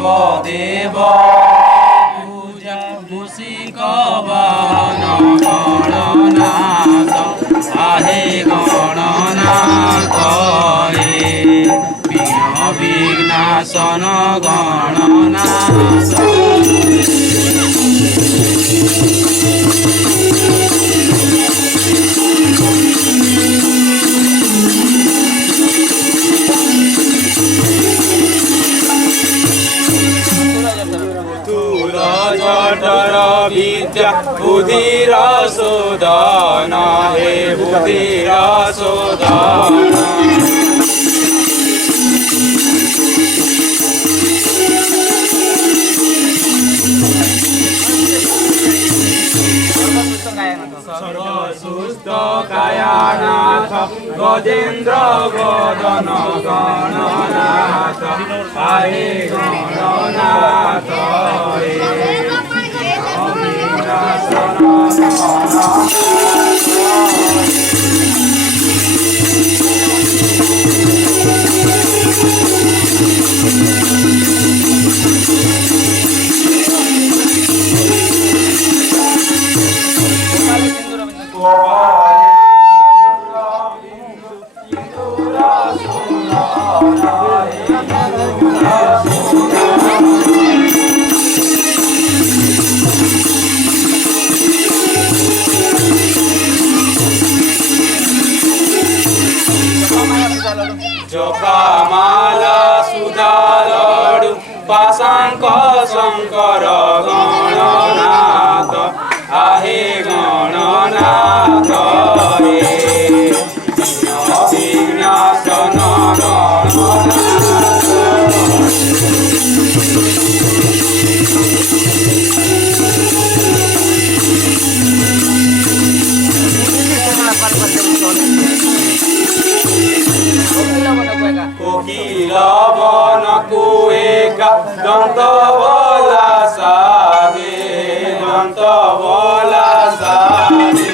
সর্বদেব পূজা মুসিক বাহন গণনাথ আহে গণনাথ হে বিঘ্ন বিঘ্নাশন গণনাথ জটর বিদ্যা বুধির শোধন হে বুধির শোধন সর্বসুস্থ কায়ানাথ গজেন্দ্র বদন গণনাথ আহে গণনাথ হে জপামালা সুধালড়ু পাশাঙ্ক শঙ্কর গণনাথ আহে গণনাথ হে বিঘ্নাশন কোকিল বন কুয়েকা দন্ত বলা সাদে দন্ত বলা সাদে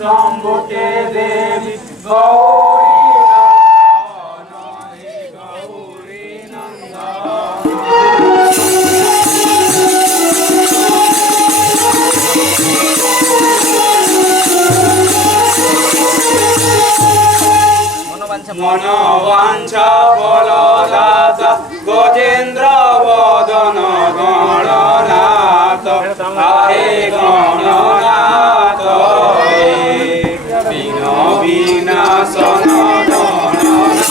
সম্বুতে দেবী গৌরী মনোবাঞ্ছা বলদাত গজেন্দ্র বদন গণনাথ আহে গণনাথ হে বিঘ্ন বিঘ্নাশন গণনাথ